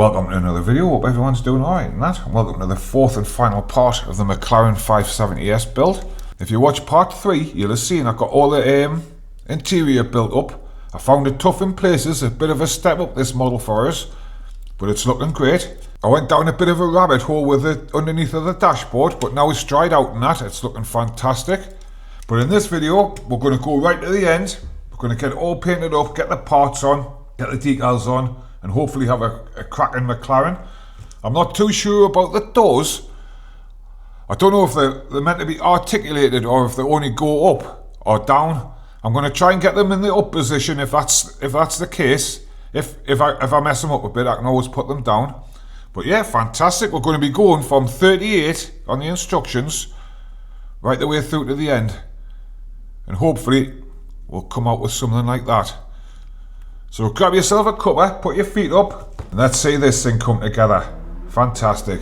Welcome to another video. Hope everyone's doing alright and that. Welcome to the fourth and final part of the McLaren 570s build. If you watch part 3, you'll have seen I've got all the interior built up. I found it tough in places, a bit of a step up this model for us, but it's looking great. I went down a bit of a rabbit hole with it underneath of the dashboard, but now it's dried out and that, it's looking fantastic. But in this video, we're going to go right to the end. We're going to get it all painted up, get the parts on, get the decals on, and hopefully have a cracking McLaren. I'm not too sure about the doors. I don't know if they're meant to be articulated or if they only go up or down. I'm going to try and get them in the up position if that's the case. If I mess them up a bit, I can always put them down. But yeah, fantastic. We're going to be going from 38 on the instructions right the way through to the end. And hopefully we'll come out with something like that. So grab yourself a cuppa, put your feet up, and let's see this thing come together. Fantastic.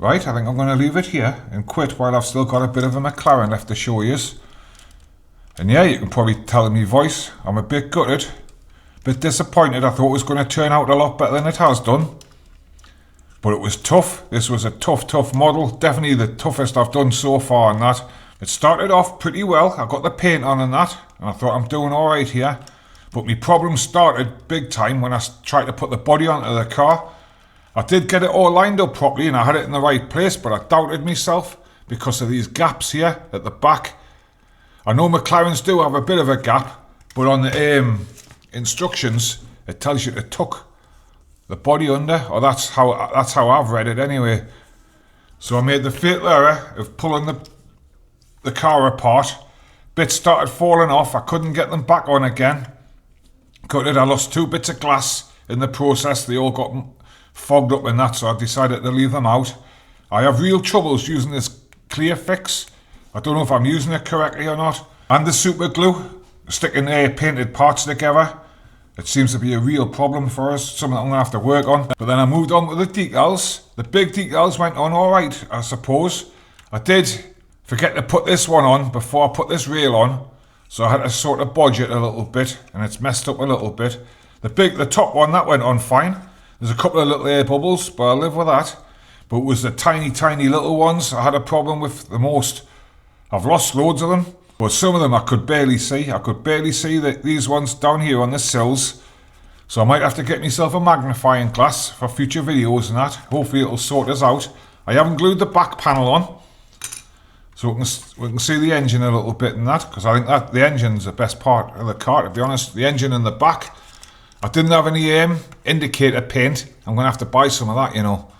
Right, I think I'm going to leave it here and quit while I've still got a bit of a McLaren left to show you. And yeah, you can probably tell in my voice, I'm a bit gutted, a bit disappointed. I thought it was going to turn out a lot better than it has done. But it was tough. This was a tough model. Definitely the toughest I've done so far on that. It started off pretty well. I got the paint on and that, and I thought I'm doing alright here. But my problem started big time when I tried to put the body onto the car. I did get it all lined up properly and I had it in the right place, but I doubted myself because of these gaps here at the back. I know McLarens do have a bit of a gap, but on the instructions it tells you to tuck the body under, or that's how I've read it anyway. So I made the fatal error of pulling the car apart. Bits started falling off. I couldn't get them back on again. I lost 2 bits of glass in the process. They all got fogged up and that, so I decided to leave them out. I have real troubles using this clear fix. I don't know if I'm using it correctly or not. And the super glue, sticking painted parts together. It seems to be a real problem for us, something I'm going to have to work on. But then I moved on with the decals. The big decals went on alright, I suppose. I did forget to put this one on before I put this rail on. So I had to sort of bodge it a little bit, and it's messed up a little bit. The top one, that went on fine. There's a couple of little air bubbles, but I live with that. But it was the tiny little ones I had a problem with the most. I've lost loads of them, but some of them I could barely see. I could barely see these ones down here on the sills. So I might have to get myself a magnifying glass for future videos and that. Hopefully it'll sort us out. I haven't glued the back panel on, so we can see the engine a little bit in that, because I think that the engine's the best part of the car, to be honest. The engine in the back. I didn't have any indicator paint. I'm going to have to buy some of that, you know,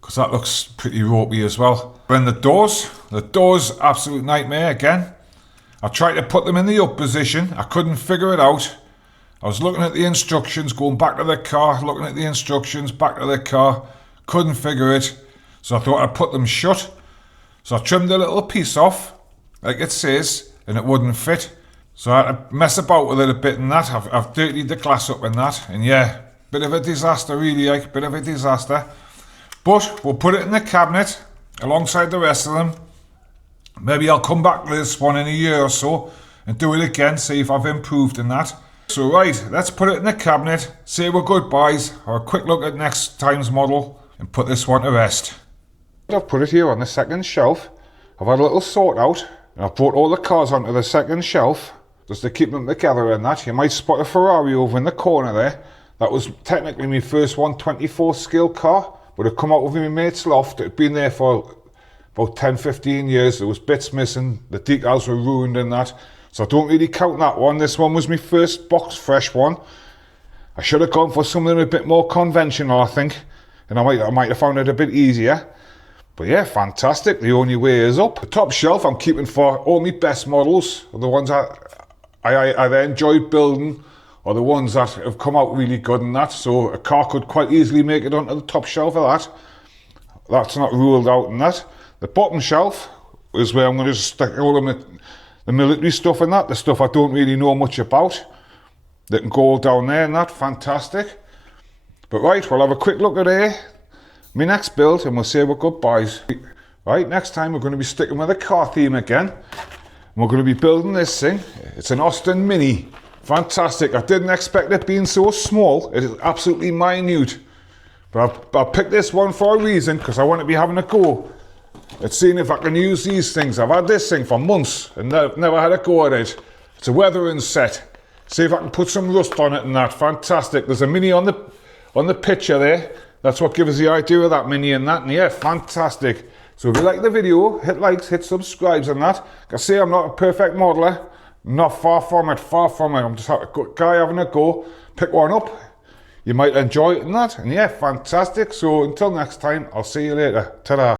because that looks pretty ropey as well. Then the doors, absolute nightmare again. I tried to put them in the up position. I couldn't figure it out. I was looking at the instructions, going back to the car, looking at the instructions, back to the car. Couldn't figure it. So I thought I'd put them shut. So I trimmed a little piece off, like it says, and it wouldn't fit. So I had to mess about with it a bit and that. I've dirtied the glass up and that. And yeah, bit of a disaster really, like, bit of a disaster. But we'll put it in the cabinet alongside the rest of them. Maybe I'll come back to this one in a year or so and do it again, see if I've improved in that. So right, let's put it in the cabinet, say our goodbyes, have a quick look at next time's model and put this one to rest. I've put it here on the second shelf. I've had a little sort out and I've brought all the cars onto the second shelf just to keep them together and that. You might spot a Ferrari over in the corner there. That was technically my first 124 scale car, but it come out of my mate's loft. It'd been there for about 10-15 years. There was bits missing, the decals were ruined and that, so I don't really count that one. This one was my first box fresh one. I should have gone for something a bit more conventional, I think, and I might have found it a bit easier. But yeah, fantastic. The only way is up. The top shelf I'm keeping for all my best models, the ones I either enjoyed building or the ones that have come out really good and that. So a car could quite easily make it onto the top shelf of that. That's not ruled out in that. The bottom shelf is where I'm going to stick all the military stuff in that, the stuff I don't really know much about. They can go all down there and that, fantastic. But right, we'll have a quick look at my next build and we'll say our goodbyes. Right, next time we're going to be sticking with the car theme again. And we're going to be building this thing. It's an Austin Mini. Fantastic. I didn't expect it being so small. It is absolutely minute. But I picked this one for a reason, because I want to be having a go at seeing if I can use these things. I've had this thing for months and never had a go at it. It's a weathering set. See if I can put some rust on it and that. Fantastic. There's a Mini on the picture there. That's what gives us the idea of that Mini and that. And yeah, fantastic. So if you like the video, hit likes, hit subscribes and that. Like I say, I'm not a perfect modeler. Not far from it, far from it. I'm just a guy having a go. Pick one up. You might enjoy it and that. And yeah, fantastic. So until next time, I'll see you later. Ta-da.